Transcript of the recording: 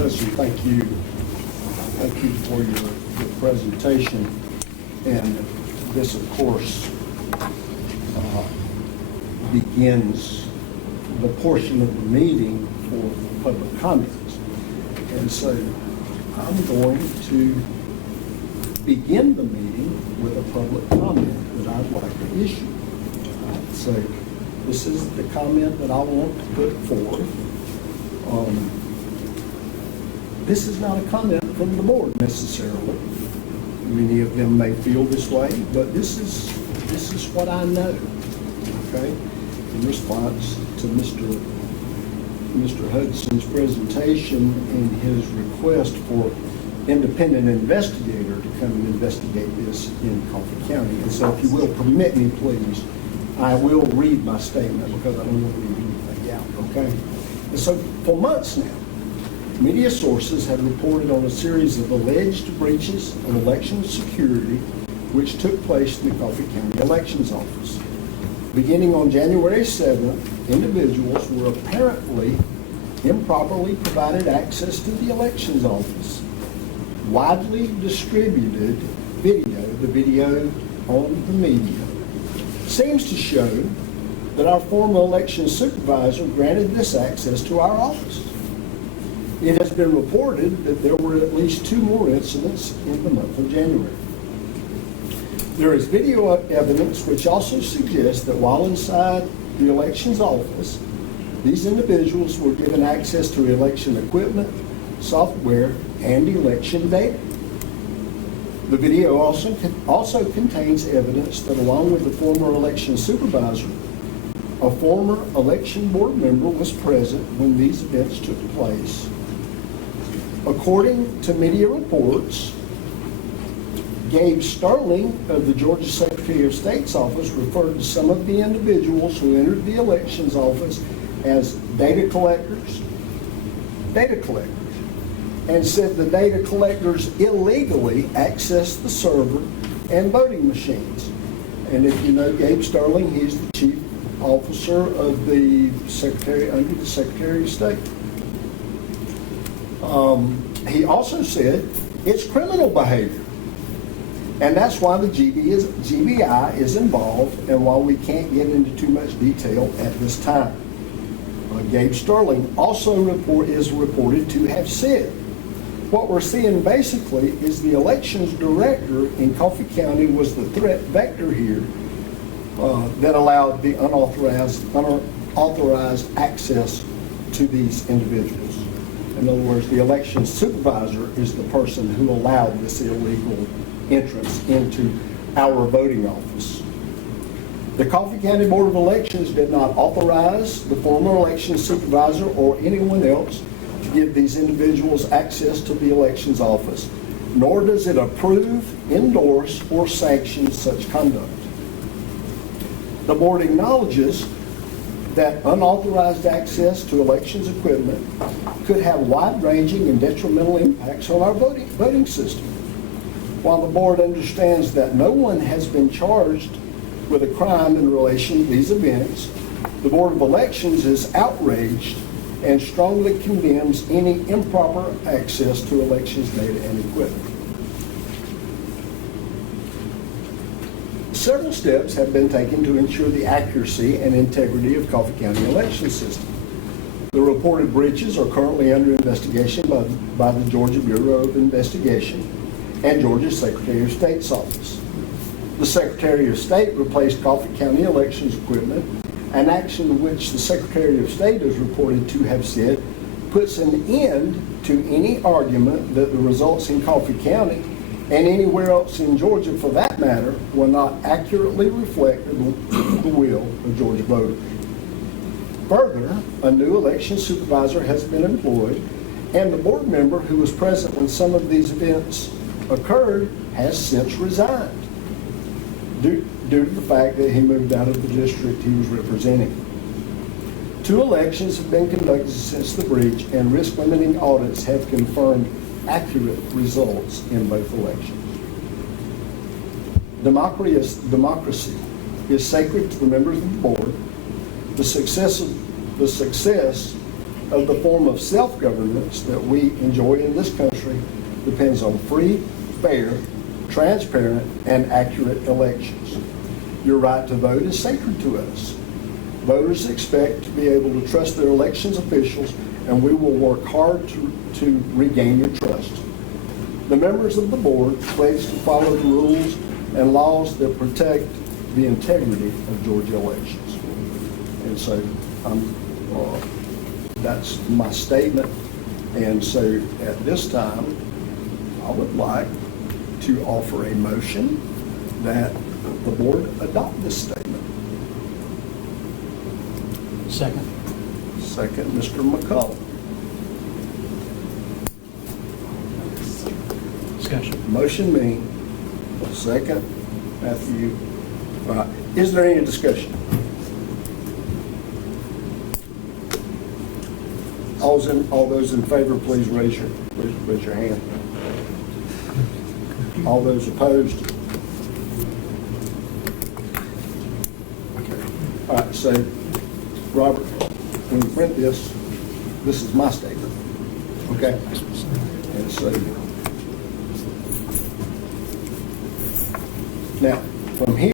Hudson, thank you for your presentation. And this, of course, begins the portion of the meeting for public comments. And so I'm going to begin the meeting with a public comment that I'd like to issue. So this is the comment that I want to put forth. This is not a comment from the board necessarily. Many of them may feel this way, but this is what I know. Okay, in response to Mr. Hudson's presentation and his request for independent investigator to come and investigate this in Coffee County. And so if you will permit me, please, I will read my statement because I don't want to leave anything out, okay? And so for months now, media sources have reported on a series of alleged breaches of election security which took place in the Coffee County Elections Office. Beginning on January 7th, individuals were apparently improperly provided access to the Elections Office. Widely distributed video, the video on the media, seems to show that our former election supervisor granted this access to our office. It has been reported that there were at least 2 more incidents in the month of January. There is video evidence which also suggests that while inside the elections office, these individuals were given access to election equipment, software, and election data. The video also contains evidence that along with the former election supervisor, a former election board member was present when these events took place. According to media reports, Gabe Sterling of the Georgia Secretary of State's office referred to some of the individuals who entered the elections office as data collectors, and said the data collectors illegally accessed the server and voting machines. And if you know Gabe Sterling, he's the chief officer of the Secretary under the Secretary of State. He also said it's criminal behavior, and that's why the GBI is involved, and why we can't get into too much detail at this time. Gabe Sterling also is reported to have said, what we're seeing basically is the elections director in Coffee County was the threat vector here that allowed the unauthorized access to these individuals. In other words, the election supervisor is the person who allowed this illegal entrance into our voting office. The Coffee County Board of Elections did not authorize the former election supervisor or anyone else to give these individuals access to the elections office, nor does it approve, endorse, or sanction such conduct. The board acknowledges that unauthorized access to elections equipment could have wide-ranging and detrimental impacts on our voting system. While the board understands that no one has been charged with a crime in relation to these events, the Board of Elections is outraged and strongly condemns any improper access to elections data and equipment. Several steps have been taken to ensure the accuracy and integrity of Coffee County election system. The reported breaches are currently under investigation by the Georgia Bureau of Investigation and Georgia Secretary of State's office. The Secretary of State replaced Coffee County elections equipment, an action which the Secretary of State is reported to have said puts an end to any argument that the results in Coffee County and anywhere else in Georgia for that matter will not accurately reflect the will of Georgia voters. Further, a new election supervisor has been employed, and the board member who was present when some of these events occurred has since resigned due to the fact that he moved out of the district he was representing. 2 elections have been conducted since the breach, and risk-limiting audits have confirmed accurate results in both elections. Democracy is sacred to the members of the board. The success of the form of self-governance that we enjoy in this country depends on free, fair, transparent, and accurate elections. Your right to vote is sacred to us. Voters expect to be able to trust their elections officials, and we will work hard to regain your trust. The members of the board pledge to follow the rules and laws that protect the integrity of Georgia elections. And so that's my statement. And so at this time, I would like to offer a motion that the board adopt this statement. Second. Second, Mr. McCullough. Discussion. Motion me. Second, Matthew. All right. Is there any discussion? All those in favor, please raise your hand. All those opposed? Okay. All right, so, Robert, when you print this is my statement. Okay? And so, now, from here,